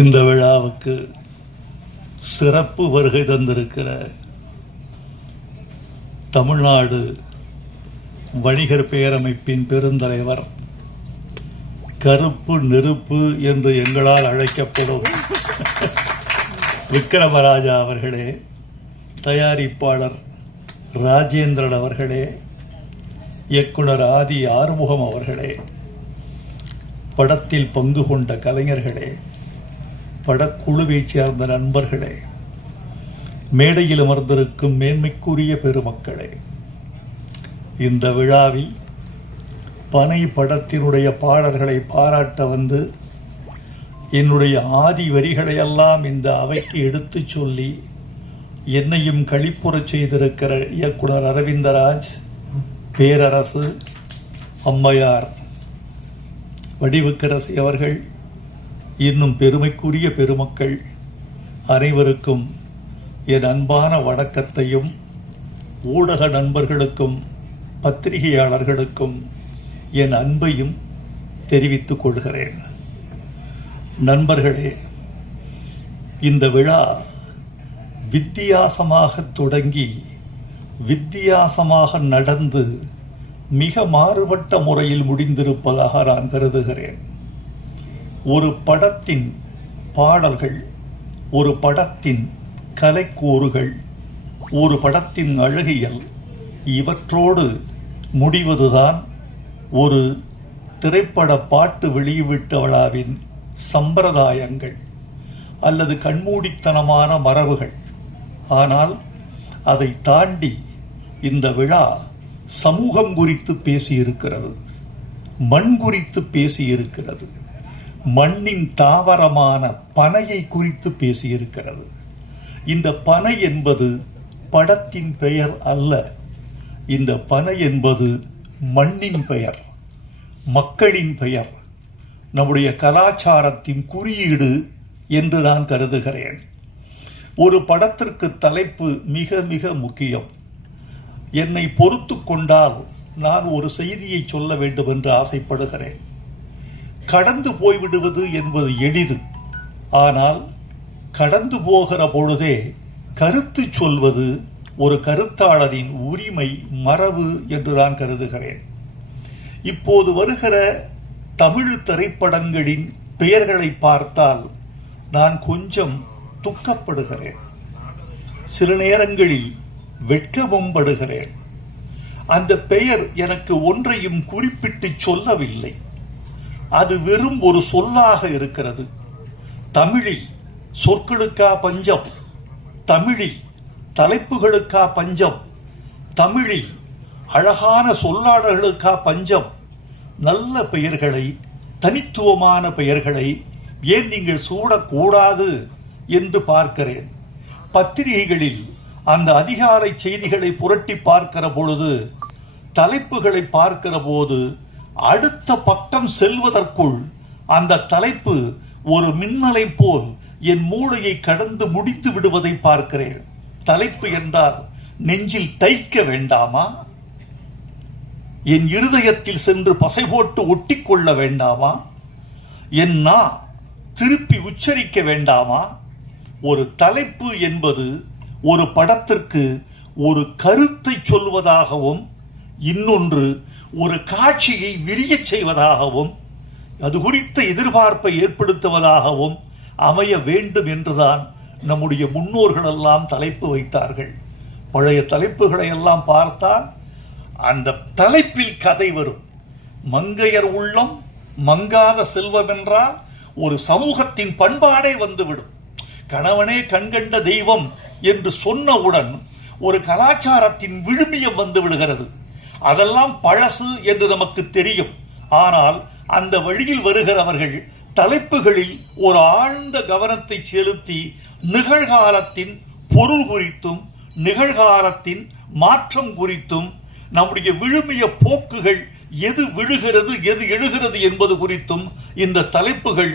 இந்த விழாவுக்கு சிறப்பு வருகை தந்திருக்கிற தமிழ்நாடு வணிகர் பேரமைப்பின் பெருந்தலைவர், கருப்பு நெருப்பு என்று எங்களால் அழைக்கப்படும் விக்ரமராஜா அவர்களே, தயாரிப்பாளர் ராஜேந்திரன் அவர்களே, இயக்குனர் ஆதி ஆறுமுகம் அவர்களே, படத்தில் பங்கு கொண்ட கலைஞர்களே, படக்குழுவைச் சேர்ந்த நண்பர்களே, மேடையில் அமர்ந்திருக்கும் மேன்மைக்குரிய பெருமக்களே, இந்த விழாவில் பனை படத்தினுடைய பாடல்களை பாராட்ட வந்து என்னுடைய ஆதி வரிகளையெல்லாம் இந்த அவைக்கு எடுத்துச் சொல்லி என்னையும் களிப்புறச் செய்திருக்கிற இயக்குனர் அரவிந்தராஜ், பேரரசு, அம்மையார் வடிவுக்கரசி அவர்கள், இன்னும் பெருமைக்குரிய பெருமக்கள் அனைவருக்கும் என் அன்பான வணக்கத்தையும், ஊடக நண்பர்களுக்கும் பத்திரிகையாளர்களுக்கும் என் அன்பையும் தெரிவித்துக் கொள்கிறேன். நண்பர்களே, இந்த விழா வித்தியாசமாக தொடங்கி வித்தியாசமாக நடந்து மிக மாறுபட்ட முறையில் முடிந்திருப்பதாக நான் கருதுகிறேன். ஒரு படத்தின் பாடல்கள், ஒரு படத்தின் கலைக்கூறுகள், ஒரு படத்தின் அழகியல், இவற்றோடு முடிவதுதான் ஒரு திரைப்பட பாட்டு வெளியீட்டு விழாவின் சம்பிரதாயங்கள் அல்லது கண்மூடித்தனமான மரபுகள். ஆனால் அதை தாண்டி இந்த விழா சமூகம் குறித்து பேசியிருக்கிறது, மண் குறித்து பேசியிருக்கிறது, மண்ணின் தாவரமான பனையை குறித்து பேசியிருக்கிறது. இந்த பனை என்பது படத்தின் பெயர் அல்ல, இந்த பனை என்பது மண்ணின் பெயர், மக்களின் பெயர், நம்முடைய கலாச்சாரத்தின் குறியீடு என்று நான் கருதுகிறேன். ஒரு படத்திற்கு தலைப்பு மிக மிக முக்கியம். என்னை பொறுத்து கொண்டால் நான் ஒரு செய்தியை சொல்ல வேண்டும் என்று ஆசைப்படுகிறேன். கடந்து போய்விடுவது என்பது எளிது, ஆனால் கடந்து போகிற பொழுதே கருத்து சொல்வது ஒரு கருத்தாளரின் உரிமை, மரபு என்று நான் கருதுகிறேன். இப்போது வருகிற தமிழ் திரைப்படங்களின் பெயர்களை பார்த்தால் நான் கொஞ்சம் துக்கப்படுகிறேன், சில நேரங்களில் வெட்கமும் படுகிறேன். அந்த பெயர் எனக்கு ஒன்றையும் குறிப்பிட்டு சொல்லவில்லை, அது வெறும் ஒரு சொல்லாக இருக்கிறது. தமிழில் சொற்களுக்கா பஞ்சம், தமிழில் தலைப்புகளுக்கா பஞ்சம், தமிழில் அழகான சொல்லாடல்களுக்கா பஞ்சம். நல்ல பெயர்களை, தனித்துவமான பெயர்களை ஏன் நீங்கள் சூடக்கூடாது என்று பார்க்கிறேன். பத்திரிகைகளில் அந்த அதிகாலை செய்திகளை புரட்டி பார்க்கிற பொழுது, தலைப்புகளை பார்க்கிற போது, அடுத்த பக்கம் செல்வதற்குள் அந்த தலைப்பு ஒரு மின்னலை போல் என் மூளையை கடந்து முடித்து விடுவதை பார்க்கிறேன். தலைப்பு என்றால் நெஞ்சில் தைக்க வேண்டாமா? என் இருதயத்தில் சென்று பசை போட்டு ஒட்டிக்கொள்ள வேண்டாமா? என் நா திருப்பி உச்சரிக்க வேண்டாமா? ஒரு தலைப்பு என்பது ஒரு படத்திற்கு ஒரு கருத்தை சொல்வதாகவும், இன்னொன்று ஒரு காட்சியை விரியச் செய்வதாகவும், அது குறித்த எதிர்பார்ப்பை ஏற்படுத்துவதாகவும் அமைய வேண்டும் என்றுதான் நம்முடைய முன்னோர்கள் எல்லாம் தலைப்பு வைத்தார்கள். பழைய தலைப்புகளை எல்லாம் பார்த்தால் அந்த தலைப்பில் கதை வரும். மங்கையர் உள்ளம் மங்காத செல்வம் என்றால் ஒரு சமூகத்தின் பண்பாடே வந்துவிடும். கணவனே கண்கண்ட தெய்வம் என்று சொன்னவுடன் ஒரு கலாச்சாரத்தின் விழுமியம் வந்து விடுகிறது. அதெல்லாம் பழசு என்று நமக்கு தெரியும். ஆனால் அந்த வழியில் வருகிறவர்கள் தலைப்புகளில் ஒரு ஆழ்ந்த கவனத்தை செலுத்தி நிகழ்காலத்தின் பொருள் குறித்தும், நிகழ்காலத்தின் மாற்றம் குறித்தும், நம்முடைய விழுமிய போக்குகள் எது விழுகிறது எது எழுகிறது என்பது குறித்தும் இந்த தலைப்புகள்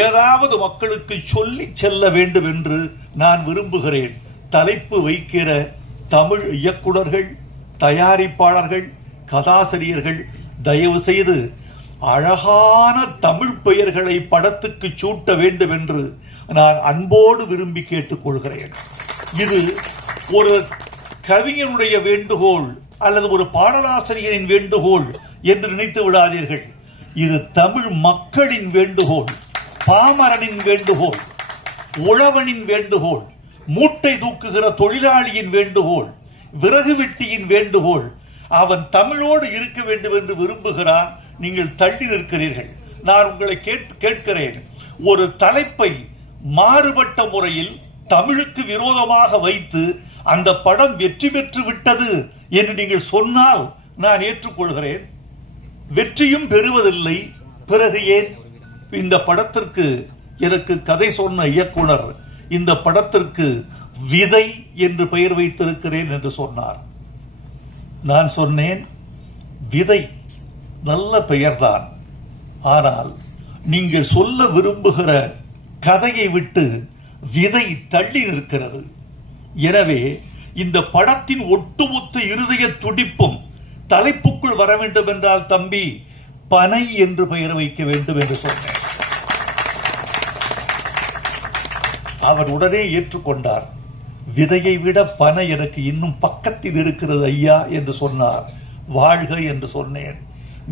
ஏதாவது மக்களுக்கு சொல்லி செல்ல வேண்டும் என்று நான் விரும்புகிறேன். தலைப்பு வைக்கிற தமிழ் இயக்குனர்கள், தயாரிப்பாளர்கள், கதாசிரியர்கள் தயவு செய்து அழகான தமிழ் பெயர்களை படத்துக்கு சூட்ட வேண்டும் என்று நான் அன்போடு விரும்பி கேட்டுக்கொள்கிறேன். இது ஒரு கவிஞனுடைய வேண்டுகோள் அல்லது ஒரு பாடலாசிரியரின் வேண்டுகோள் என்று நினைத்து விடாதீர்கள். இது தமிழ் மக்களின் வேண்டுகோள், பாமரனின் வேண்டுகோள், உழவனின் வேண்டுகோள், மூட்டை தூக்குகிற தொழிலாளியின் வேண்டுகோள், விறகு வெட்டியின் வேண்டுகோள். அவன் தமிழோடு இருக்க வேண்டும் என்று விரும்புகிறான். நீங்கள் தள்ளி நிற்கிறீர்கள். நான் உங்களை கேட்கிறேன், ஒரு தலைப்பை மாறுபட்ட முறையில் தமிழுக்கு விரோதமாக வைத்து அந்த படம் வெற்றி பெற்று விட்டது என்று நீங்கள் சொன்னால் நான் ஏற்றுக்கொள்கிறேன். வெற்றியும் பெறுவதில்லை, பிறகு ஏன் இந்த படத்திற்கு எனக்கு கதை சொன்ன இயக்குனர் இந்த படத்திற்கு விதை என்று பெயர் வைத்திருக்கிறேன் என்று சொன்னார். நான் சொன்னேன், விதை நல்ல பெயர்தான், ஆனால் நீங்கள் சொல்ல விரும்புகிற கதையை விட்டு விதை தள்ளி நிற்கிறது. எனவே இந்த படத்தின் ஒட்டுமொத்த இருதய துடிப்பும் தலைப்புக்குள் வர வேண்டும் என்றால் தம்பி பனை என்று பெயர் வைக்க வேண்டும் என்று சொன்னேன். அவர் உடனே ஏற்றுக்கொண்டார். விதையை விட பனை எனக்கு இன்னும் பக்கத்தில் இருக்கிறது ஐயா என்று சொன்னார். வாழ்க என்று சொன்னேன்.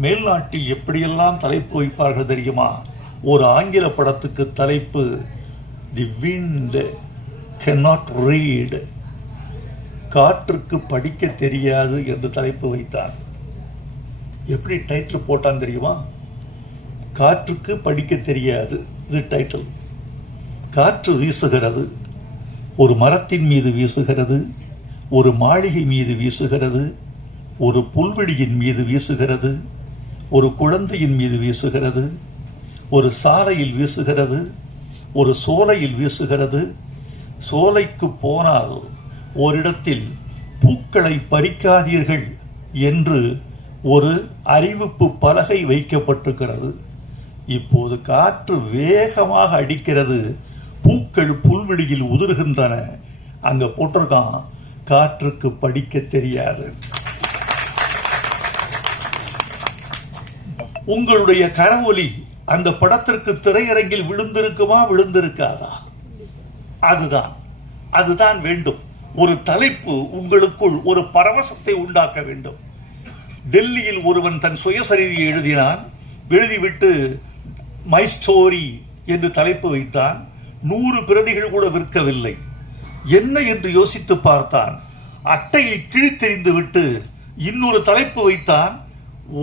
மேல்நாட்டில் எப்படியெல்லாம் தலைப்பு வைப்பார்கள் தெரியுமா? ஒரு ஆங்கில படத்துக்கு தலைப்பு தி விண்ட் cannot read, காற்றுக்கு படிக்க தெரியாது என்று தலைப்பு வைத்தார். எப்படி டைட்டில் போட்டான் தெரியுமா? காற்றுக்கு படிக்க தெரியாது, இது டைட்டில். காற்று வீசுகிறது, ஒரு மரத்தின் மீது வீசுகிறது, ஒரு மாளிகை மீது வீசுகிறது, ஒரு புல்வெளியின் மீது வீசுகிறது, ஒரு குழந்தையின் மீது வீசுகிறது, ஒரு சாலையில் வீசுகிறது, ஒரு சோலையில் வீசுகிறது. சோலைக்கு போனால் ஓரிடத்தில் பூக்களை பறிக்காதீர்கள் என்று ஒரு அறிவிப்பு பலகை வைக்கப்பட்டிருக்கிறது. இப்போது காற்று வேகமாக அடிக்கிறது, பூக்கள் புல்வெளியில் உதிர்கின்றன. அங்க போட்டிருக்கான், காற்றுக்கு படிக்க தெரியாது. உங்களுடைய கரவொலி அந்த படத்திற்கு திரையரங்கில் விழுந்திருக்குமா, விழுந்திருக்காதா? அதுதான் வேண்டும். ஒரு தலைப்பு உங்களுக்குள் ஒரு பரவசத்தை உண்டாக்க வேண்டும். டெல்லியில் ஒருவன் தன் சுயசரிதையை எழுதினான். எழுதிவிட்டு மை ஸ்டோரி என்று தலைப்பு வைத்தான். 100 பிரதிகள் கூட விற்கவில்லை. என்ன என்று யோசித்து பார்த்தான். அட்டையை கிழித்தெறிந்து விட்டு இன்னொரு தலைப்பு வைத்தான்.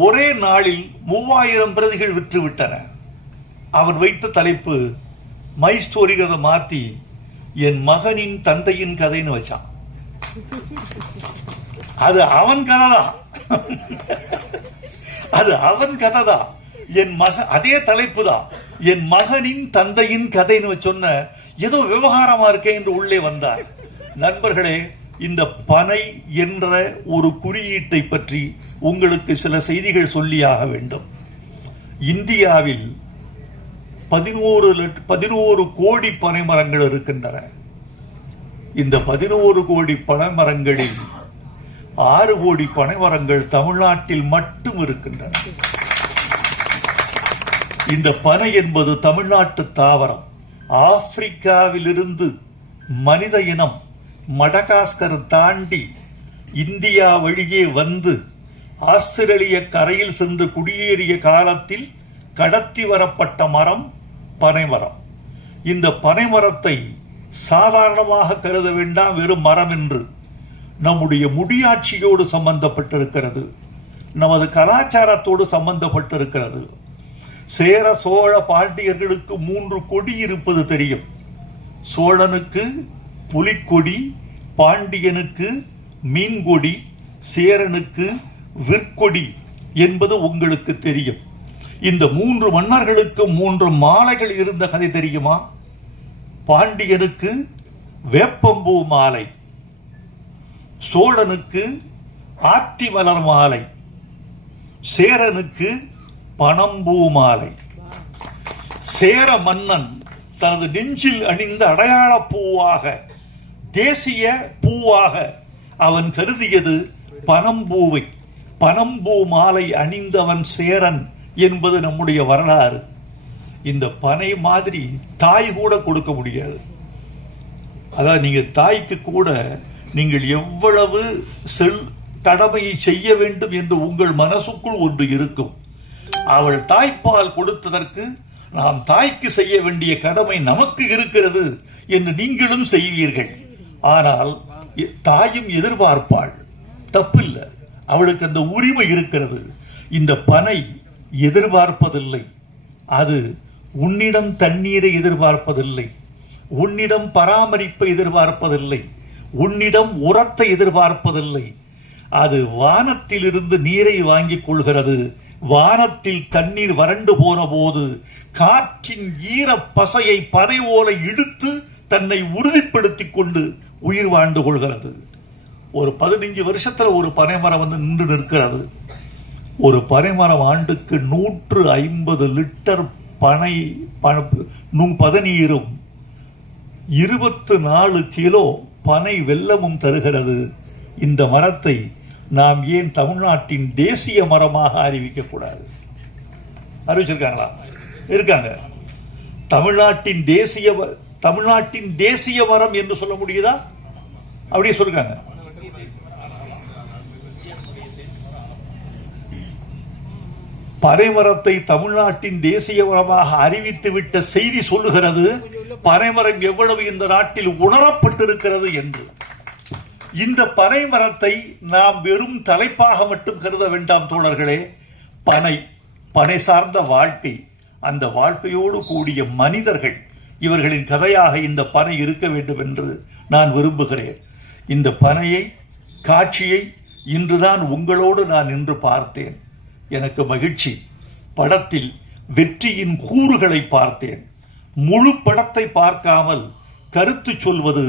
ஒரே நாளில் 3000 பிரதிகள் விற்றுவிட்டன. அவன் வைத்த தலைப்பு மை ஸ்டோரிங்கிறத மாத்தி என் மகனின் தந்தையின் கதைன்னு வச்சான். அது அவன் கதைதான், அது அவன் கதைதான். என் மகன் அதே தலைப்பு தான், என் மகனின் தந்தையின் கதைன்னு சொன்ன ஏதோ விவகாரமா இருக்கே என்று உள்ளே வந்தார். நண்பர்களே, இந்த பனை என்ற ஒரு குறியீட்டை பற்றி உங்களுக்கு சில செய்திகள் சொல்லியாக வேண்டும். இந்தியாவில் 11 கோடி பனை மரங்கள் இருக்கின்றன. இந்த 11 கோடி பனை மரங்களில் 6 கோடி பனை மரங்கள் தமிழ்நாட்டில் மட்டும் இருக்கின்றன. இந்த பனை என்பது தமிழ்நாட்டு தாவரம். ஆப்பிரிக்காவிலிருந்து மனித இனம் மடகாஸ்கர் தாண்டி இந்தியா வழியே வந்து ஆஸ்திரேலிய கரையில் சென்று குடியேறிய காலத்தில் கடத்தி வரப்பட்ட மரம் பனைமரம். இந்த பனைமரத்தை சாதாரணமாக கருத வேண்டாம், வெறும் மரம் என்று. நம்முடைய முடியாட்சியோடு சம்பந்தப்பட்டிருக்கிறது, நமது கலாச்சாரத்தோடு சம்பந்தப்பட்டிருக்கிறது. சேர சோழ பாண்டியர்களுக்கு 3 கொடி இருப்பது தெரியும். சோழனுக்கு புலிக்கொடி, பாண்டியனுக்கு மீன்கொடி, சேரனுக்கு விற்கொடி என்பது உங்களுக்கு தெரியும். இந்த 3 மன்னர்களுக்கு 3 மாலைகள் இருந்த கதை தெரியுமா? பாண்டியனுக்கு வேப்பம்பூ மாலை, சோழனுக்கு ஆத்திமலர் மாலை, சேரனுக்கு பனம்பூ மாலை. சேர மன்னன் தனது நெஞ்சில் அணிந்த அடையாள பூவாக, தேசிய பூவாக அவன் கருதியது பனம்பூவை. பனம்பூ மாலை அணிந்தவன் சேரன் என்பது நம்முடைய வரலாறு. இந்த பனை மாதிரி தாய் கூட கொடுக்க முடியாது. அதாவது நீங்க தாய்க்கு கூட நீங்கள் எவ்வளவு கடமையை செய்ய வேண்டும் என்று உங்கள் மனசுக்குள் ஒன்று இருக்கும். அவள் தாய்ப்பால் கொடுத்ததற்கு நாம் தாய்க்கு செய்ய வேண்டிய கடமை நமக்கு இருக்கிறது என்று நீங்களும் செய்வீர்கள். ஆனால் தாயும் எதிர்பார்ப்பாள், தப்பில்லை, அவளுக்கு அந்த உரிமை இருக்கிறது. இந்த பனை எதிர்பார்ப்பதில்லை. அது உன்னிடம் தண்ணீரை எதிர்பார்ப்பதில்லை, உன்னிடம் பராமரிப்பை எதிர்பார்ப்பதில்லை, உன்னிடம் உரத்தை எதிர்பார்ப்பதில்லை. அது வானத்திலிருந்து நீரை வாங்கிக் கொள்கிறது. வானத்தில் தண்ணீர் வறண்டு போன போது காற்றின் ஈர பசையை பனை ஓலை இழுத்து தன்னை உறுதிப்படுத்திக் கொண்டு உயிர் வாழ்ந்து கொள்கிறது. ஒரு 15 வருஷத்துல ஒரு பனைமரம் வந்து நின்று நிற்கிறது. ஒரு பனைமரம் ஆண்டுக்கு 150 லிட்டர் பதநீரும் 24 கிலோ பனை வெல்லமும் தருகிறது. இந்த மரத்தை நாம் ஏன் தமிழ்நாட்டின் தேசிய மரமாக அறிவிக்க கூடாது? அறிவிச்சிருக்காங்களா? இருக்காங்க. தமிழ்நாட்டின் தேசிய மரம் என்று சொல்ல முடியுதா? அப்படியே சொல்றாங்க. பனைமரத்தை தமிழ்நாட்டின் தேசிய மரமாக அறிவித்துவிட்ட செய்தி சொல்லுகிறது பனைமரம் எவ்வளவு இந்த நாட்டில் உணரப்பட்டிருக்கிறது என்று. இந்த பனைமரத்தை நாம் வெறும் தலைப்பாக மட்டும் கருத வேண்டாம் தோழர்களே. பனை சார்ந்த வாழ்க்கை, அந்த வாழ்க்கையோடு கூடிய மனிதர்கள், இவர்களின் கதையாக இந்த பனை இருக்க வேண்டும் என்று நான் விரும்புகிறேன். இந்த பனையை காட்சியை இன்றுதான் உங்களோடு நான் நின்று பார்த்தேன். எனக்கு மகிழ்ச்சி. படத்தில் வெற்றியின் கூறுகளை பார்த்தேன். முழு படத்தை பார்க்காமல் கருத்து சொல்வது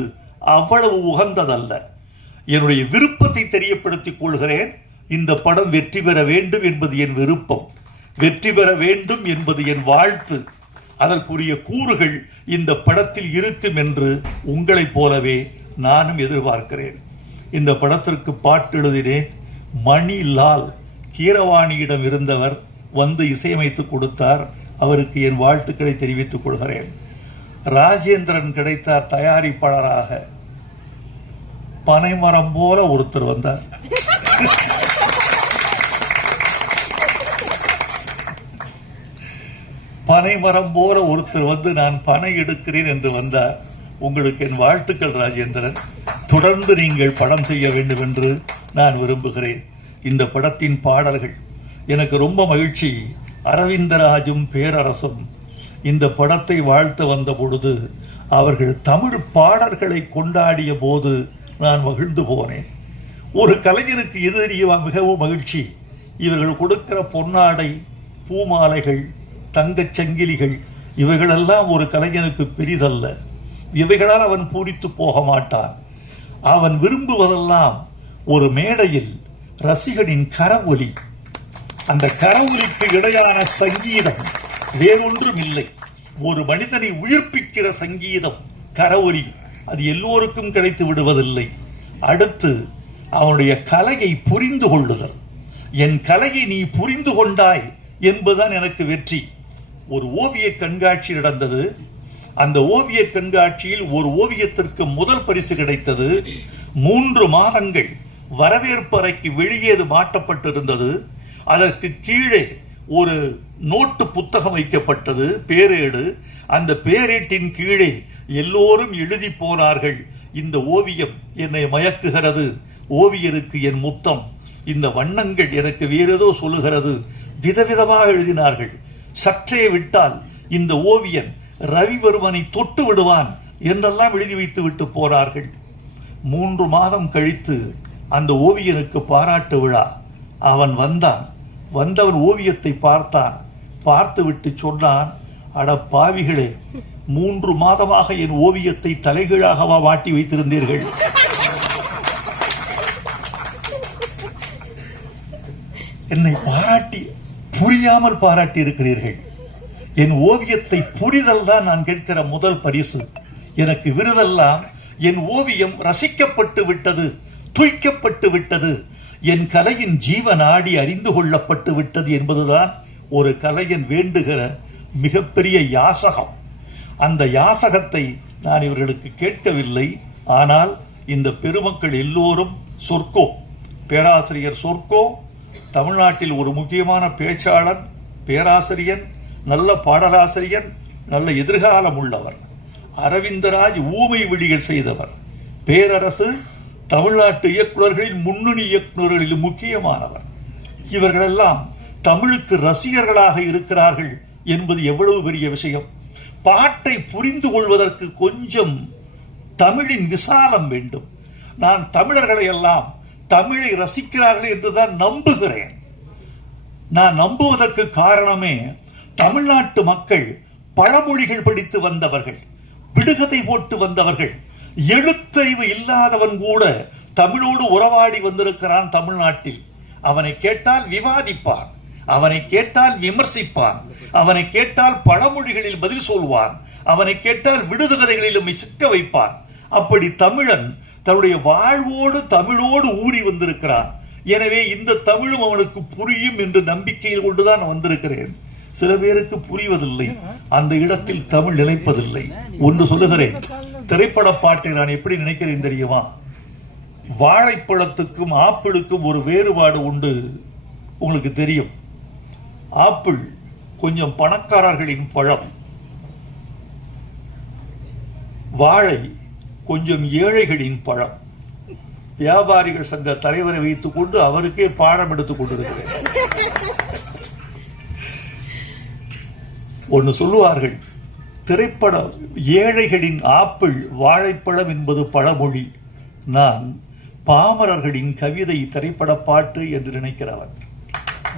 அவ்வளவு உகந்ததல்ல. என்னுடைய விருப்பத்தை தெரியப்படுத்திக் கொள்கிறேன். இந்த படம் வெற்றி பெற வேண்டும் என்பது என் விருப்பம், வெற்றி பெற வேண்டும் என்பது என் வாழ்த்து. அதற்குரிய கூறுகள் இந்த படத்தில் இருக்கும் என்று உங்களைப் போலவே நானும் எதிர்பார்க்கிறேன். இந்த படத்திற்கு பாட்டு எழுதினேன். மணிலால் கீரவாணியிடம் இருந்தவர் வந்து இசையமைத்து கொடுத்தார். அவருக்கு என் வாழ்த்துக்களை தெரிவித்துக் கொள்கிறேன். ராஜேந்திரன் கிடைத்தார் தயாரிப்பாளராக. பனைமரம் போல ஒருத்தர் வந்தார். பனைமரம் போல ஒருத்தர் வந்து நான் பனை எடுக்கிறேன் என்று வந்தார். உங்களுக்கு என் வாழ்த்துக்கள் ராஜேந்திரன். தொடர்ந்து நீங்கள் படம் செய்ய வேண்டும் என்று நான் விரும்புகிறேன். இந்த படத்தின் பாடல்கள் எனக்கு ரொம்ப மகிழ்ச்சி. அரவிந்தராஜும் பேரரசும் இந்த படத்தை வாழ்த்த வந்த பொழுது அவர்கள் தமிழ் பாடல்களை கொண்டாடிய போது நான் மகிழ்ந்து போனேன். ஒரு கலைஞருக்கு இது மிகவும் மகிழ்ச்சி. இவர்கள் கொடுக்கிற பொன்னாடை, பூமாலைகள், தங்கச் சங்கிலிகள், இவைகளெல்லாம் ஒரு கலைஞனுக்கு பெரிதல்ல. இவைகளால் அவன் பூரித்து போக மாட்டான். அவன் விரும்புவதெல்லாம் ஒரு மேடையில் ரசிகனின் கரவொலி. அந்த கரவொலிக்கு இடையான சங்கீதம் வேறொன்றும் இல்லை. ஒரு மனிதனை உயிர்ப்பிக்கிற சங்கீதம் கரவொலி. அது எல்லோருக்கும் கிடைத்து விடுவதில்லை. அடுத்து அவனுடைய கலையை புரிந்து கொள்ளுதல். என் கலையை நீ புரிந்து கொண்டாய் என்பதுதான் எனக்கு வெற்றி. ஒரு ஓவிய கண்காட்சி நடந்தது. அந்த ஓவிய கண்காட்சியில் ஒரு ஓவியத்திற்கு முதல் பரிசு கிடைத்தது. 3 மாதங்கள் வரவேற்பறைக்கு வெளியே மாட்டப்பட்டிருந்தது. அதற்கு கீழே ஒரு நோட்டு புத்தகம் வைக்கப்பட்டது, பேரேடு. அந்த பேரேட்டின் கீழே எல்லோரும் எழுதி போனார்கள், இந்த ஓவியம் என்னை மயக்குகிறது, ஓவியருக்கு என் முத்தம், இந்த வண்ணங்கள் எனக்கு வேறேதோ சொல்லுகிறது. விதவிதமாக எழுதினார்கள். சற்றே விட்டால் இந்த ஓவியன் ரவிவர்மனை தொட்டு விடுவான் என்றெல்லாம் எழுதி வைத்து விட்டு போனார்கள். 3 மாதம் கழித்து அந்த ஓவியனுக்கு பாராட்டு விழா. அவன் வந்தவன் ஓவியத்தை பார்த்தான். பார்த்துவிட்டு சொன்னான், அட பாவிகளே, 3 மாதமாக என் ஓவியத்தை தலைகீழாகவா மாட்டி வைத்திருந்தீர்கள்? என்னை பாராட்டி புரியாமல் பாராட்டி இருக்கிறீர்கள். என் ஓவியத்தை புரிதல் தான் நான் கேட்கிற முதல் பரிசு. எனக்கு விருதெல்லாம் என் ஓவியம் ரசிக்கப்பட்டு விட்டது, தூய்க்கப்பட்டு விட்டது, என் கலையின் ஜீவ நாடி அறிந்து கொள்ளப்பட்டு விட்டது என்பதுதான் ஒரு கலைஞன் வேண்டுகிற மிகப்பெரிய யாசகம். அந்த யாசகத்தை நான் இவர்களுக்கு கேட்கவில்லை. ஆனால் இந்த பெருமக்கள் எல்லோரும் சொர்க்கோ, பேராசிரியர் சொர்க்கோ தமிழ்நாட்டில் ஒரு முக்கியமான பேச்சாளர், பேராசிரியர், நல்ல பாடலாசிரியர், நல்ல எதிர்காலம் உள்ளவர். அரவிந்தராஜ் ஊமை விழிகள் செய்தவர். பேரரசு தமிழ்நாட்டு இயக்குநர்களில் முன்னணி இயக்குநர்களில் முக்கியமானவர். இவர்களெல்லாம் தமிழுக்கு ரசிகர்களாக இருக்கிறார்கள் என்பது எவ்வளவு பெரிய விஷயம். பாட்டை புரிந்து கொள்வதற்கு கொஞ்சம் தமிழின் விசாலம் வேண்டும். நான் தமிழர்களை எல்லாம் தமிழை ரசிக்கிறார்கள் என்றுதான் நம்புகிறேன். நான் நம்புவதற்கு காரணமே தமிழ்நாட்டு மக்கள் பழமொழிகள் படித்து வந்தவர்கள், விடுகதை போட்டு வந்தவர்கள். எழுத்தறிவு இல்லாதவன் கூட தமிழோடு உறவாடி வந்திருக்கிறான் தமிழ்நாட்டில். அவனை கேட்டால் விவாதிப்பான், அவனை கேட்டால் விமர்சிப்பான், அவனை கேட்டால் பழமொழிகளில் பதில் சொல்வான், அவனை கேட்டால் விடுகதைகளிலும் சிக்க வைப்பான். அப்படி தமிழன் தன்னுடைய வாழ்வோடு தமிழோடு ஊறி வந்திருக்கிறான். எனவே இந்த தமிழும் அவனுக்கு புரியும் என்று நம்பிக்கையில் கொண்டுதான் வந்திருக்கிறேன். சில பேருக்கு புரிவதில்லை, அந்த இடத்தில் தமிழ் நிலைப்பதில்லை. ஒன்று சொல்லுகிறேன், திரைப்பட பாட்டை நான் எப்படி நினைக்கிறேன் தெரியுமா? வாழைப்பழத்துக்கும் ஆப்பிளுக்கும் ஒரு வேறுபாடு உண்டு. உங்களுக்கு தெரியும், ஆப்பிள் கொஞ்சம் பணக்காரர்களின் பழம், வாழை கொஞ்சம் ஏழைகளின் பழம். வியாபாரிகள் சங்க தலைவரை வைத்துக் கொண்டு அவருக்கே பாடம் எடுத்துக் கொண்டிருக்கிறேன். ஒன்று சொல்லுவார்கள், திரைப்பட ஏழைகளின் ஆப்பிள் வாழைப்பழம் என்பது பழமொழி. நான் பாமரர்களின் கவிதை திரைப்பட பாட்டு என்று நினைக்கிறவன்.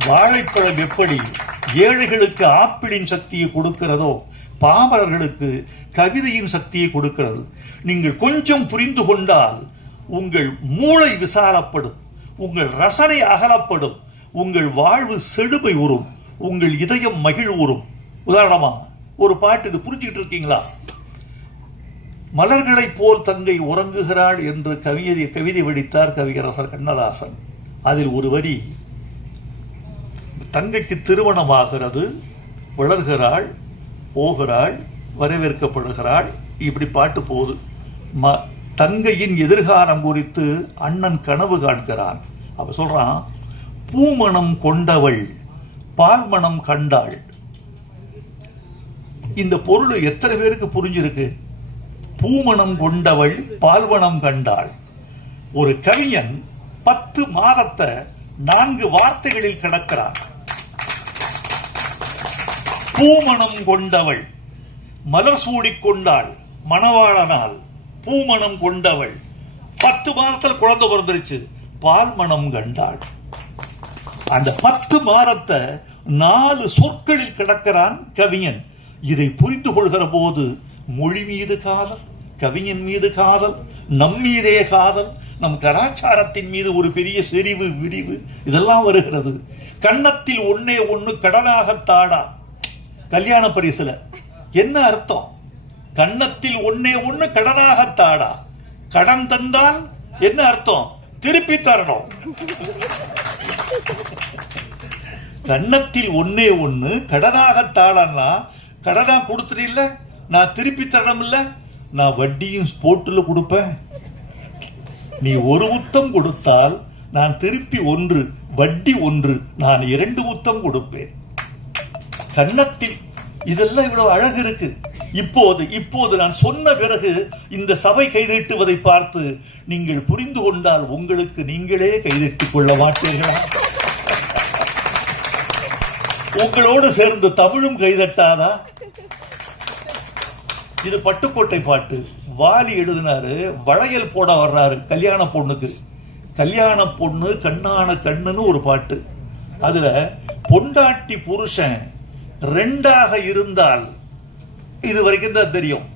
வாழைப்பழம் எப்படி ஏழைகளுக்கு ஆப்பிளின் சக்தியை கொடுக்கிறதோ, பாமரர்களுக்கு கவிதையின் சக்தியை கொடுக்கிறது. நீங்கள் கொஞ்சம் புரிந்து கொண்டால் உங்கள் மூளை விசாலப்படும், உங்கள் ரசனை அகலப்படும், உங்கள் வாழ்வு செழுமை உறும், உங்கள் இதயம் மகிழ்வுறும். உதாரணமா ஒரு பாட்டு, இது புரிஞ்சுக்கிட்டு இருக்கீங்களா? மலர்களைப் போல் தங்கை உறங்குகிறாள் என்று கவிதை வடித்தார் கவியரசர் கண்ணதாசன். அதில் ஒரு வரி, தங்கைக்கு திருமணமாகிறது, வளர்கிறாள், போகிறாள், வரவேற்கப்படுகிறாள், இப்படி பாட்டு போகுது. தங்கையின் எதிர்காலம் குறித்து அண்ணன் கனவு காண்கிறான். அவ சொல்றான், பூமணம் கொண்டவள் பால்மணம் கண்டாள். இந்த பொருள் எத்தனை பேருக்கு புரிஞ்சிருக்கு? பூமணம் கொண்டவள் பால்மணம் கண்டாள். ஒரு கவிஞன் 10 மாதத்தை 4 வார்த்தைகளில் கிடக்கிறார். பூமணம் கொண்டவள், மலர் சூடிக்கொண்டாள், மணவாளனால் பூமணம் கொண்டவள், 10 மாதத்தில் குழந்தை பிறந்துருச்சு, பால் மனம் கண்டாள். அந்த 10 மாதத்தை 4 சொற்களில் கிடக்கிறான் கவிஞன். இதை புரிந்து கொள்கிற போது மொழி மீது காதல், கவிஞன் மீது காதல், நம் மீதே காதல், நம் கலாச்சாரத்தின் மீது ஒரு பெரிய செறிவு விரிவு இதெல்லாம் வருகிறது. கன்னத்தில் ஒன்னே ஒன்னு கடனாக தாடா, கல்யாண பரிசுல என்ன அர்த்தம்? கன்னத்தில் ஒன்னே ஒன்னு கடனாக தாடா, கடன் தந்தால் என்ன அர்த்தம்? திருப்பி தரணும். கன்னத்தில் ஒன்னே ஒன்னு கடனாக தாடன்னா, கடனா கொடுத்துட்டு இல்ல, நான் திருப்பி தரணும் இல்ல, நான் வட்டியும் போட்டுல கொடுப்பேன். நீ ஒரு முத்தம் கொடுத்தால் நான் திருப்பி 1, வட்டி 1, நான் 2 முத்தம் கொடுப்பேன். கன்னத்தில் இதெல்லாம் இவ்வளவு அழகு இருக்கு. இப்போது நான் சொன்ன பிறகு இந்த சபை கைதட்டுவதை பார்த்து நீங்கள் புரிந்து கொண்டால் உங்களுக்கு நீங்களே கைதட்டிக் கொள்ள மாட்டீர்களா? உங்களோடு சேர்ந்து தமிழும் கைதட்டாதா? இது பட்டுக்கோட்டை பாட்டு. வாலி எழுதினாரு, வளையல் போட வர்றாரு கல்யாண பொண்ணுக்கு. கல்யாண பொண்ணு கண்ணான கண்ணுன்னு ஒரு பாட்டு. அதுல பொண்டாட்டி புருஷன் 2ஆக இருந்தால், இது வரைக்கும் தான் தெரியும்,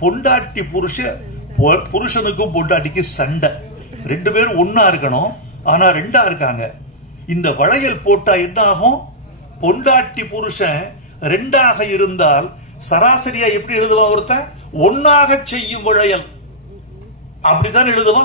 பொண்டாட்டி புருஷனுக்கும் பொண்டாட்டிக்கு சண்டை, 2 பேரும் ஒன்னா இருக்கணும், ஆனா 2ஆ இருக்காங்க. இந்த வளையல் போட்டா என்ன ஆகும்? பொண்டாட்டி புருஷன் 2ஆக இருந்தால் சராசரியா எப்படி எழுதுவான் ஒருத்தன்? 1ஆக செய்யும் வளையல், அப்படித்தான் எழுதுவான்.